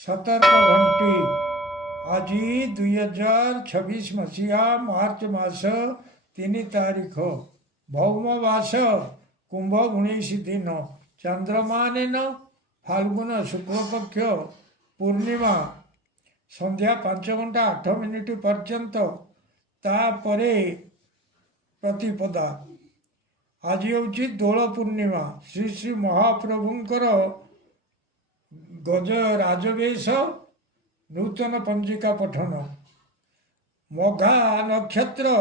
सतर्क घंटी आज 2026 मसीहा मार्च मास 3 तारीख भौमवास कुंभ 19 दिन चंद्रमान फाल्गुन शुक्लपक्ष पूर्णिमा संध्या 5 घंटा 8 मिनिट पर्यंत तापरे प्रतिपदा आज हूँ दोल पूर्णिमा श्री श्री महाप्रभुंकर गज राजवेश नूतन पंजिका पठन मघा नक्षत्र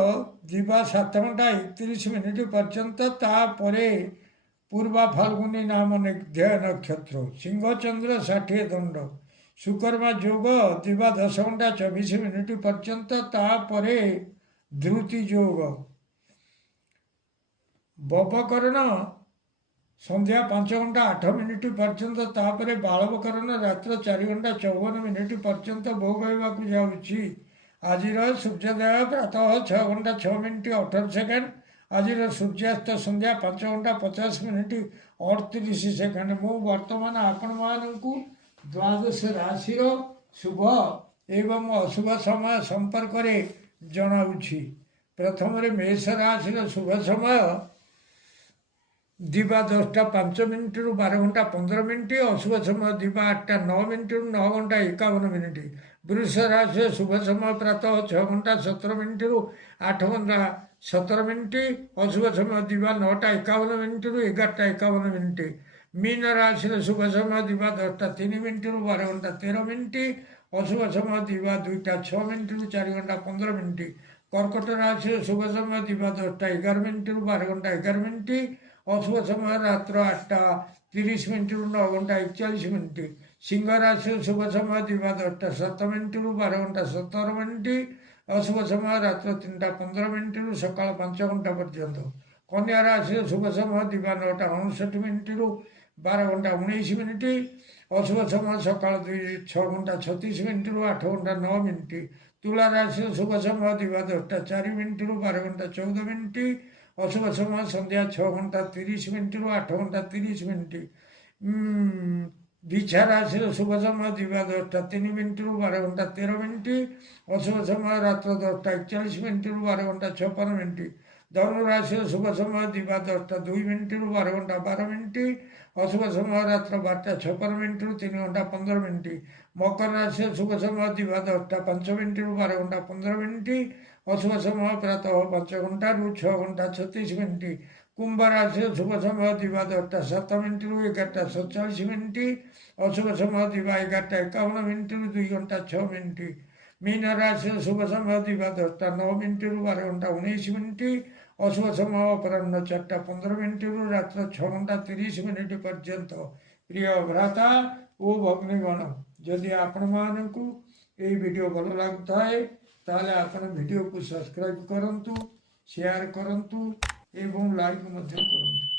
दिवा 7 घंटा 31 मिनिट पर्यंत तापरे पूर्वा फाल्गुनी नाम नक्षत्र सिंहचंद्र 60 दंड सुकर्मा जोग दिवा 10 घंटा 24 मिनिट पर्यंत तापरे ध्रुति जोग बपकर्ण संध्या 5 घंटा 8 मिनिट पर्यंत तापरे बालवकरण रात्र 4 घंटा 54 मिनिट पर्यंत भोग होगा जाऊँगी आज सूर्योदय प्रातः 6 घंटा 6 मिनिट 18 सेकेंड आज सूर्यास्त संध्या 5 घंटा 50 मिनिट 38 सेकेंड मु वर्तमान आपण मानू द्वादश राशि शुभ एवं अशुभ समय संपर्क में जनाऊँगी। प्रथम मेष राशि शुभ समय दिवा 10टा 5 मिनिट 12 घंटा 15 मिनिट अशुभ समय दिवा 8टा 9 मिनिट 9 घंटा 51 मिनिट। वृष राशि शुभ समय प्रातः 6 घंटा 17 मिनिट 8 घंटा 17 मिनिट अशुभ समय दिवा 9टा 51 मिनिट 11टा 51 मिनिट। मीन राशि शुभ समय दिवा 10टा 3 मिनिट 12 घंटा 13 मिनिट अशुभ समय दिवा 2टा 6 मिनिट 4 घंटा 15 मिनिट। कर्कट राशि शुभ समय दिवा 10टा 11 मिनिट 12 घंटा 11 मिनिट अशुभ समय रात्र 8टा 30 मिनिट 9 घंटा 41 मिनिट। सिंह राशि शुभ समय दिवा 10टा 7 मिनिट 12 घंटा 17 मिनिट अशुभ समय रात्र 3टा 15 मिनिट सकाळ 5 घंटा पर्यंत। कन्या राशि शुभ समय दिवा 9टा 59 मिनिट 12 घंटा 19 मिनिट अशुभ समय सकाळ 6 घंटा 36 मिनिट 8 घंटा 9 मिनिट। तुला राशि शुभ समय दिवा 10टा 4 मिनिट 12 घंटा 14 मिनिट अशुभ समय संध्या 6 घंटा 30 मिनिट 8 घंटा 30 मिनिट। बिछा राशि शुभ समय दिवा 10टा 3 मिनिट 12 घंटा 13 मिनिट अशुभ समय रात्र 10टा 41 मिनिट 12 घंटा 56 मिनिट। धनु राशि शुभ समय दिवा 10टा 2 मिनिट 12 घंटा 12 मिनिट अशुभ समय रात्र 12टा 56 मिनिट 3 घंटा 15 मिनिट। मकर राशि शुभ समय दिवा 10टा 5 मिनिट 12 घंटा 15 मिनिट अशुभ समय प्रातः 5 घंटा 6 घंटा 36 मिनिट। कुंभ राशि शुभ समय दिवा 10टा 7 मिनिट 11टा 47 मिनिट अशुभ समय दिवा 11टा 51 मिनिट 2 घंटा 6 मिनिट। मीन राशि शुभ समय दिवा 10टा 9 मिनिट 12 घंटा 19 मिनिट अशुभ समय अपराह्न 4टा 15 मिनिट रात्र 6 घंटा 30 मिनिट पर्यंत। प्रिय भ्राता ओ भग्नीगण जदि आपण मानकु ये वीडियो भल लगुए ताले आपण वीडियो को सब्सक्राइब करंतु शेयर करंतु एवं लाइक मध्य करंतु।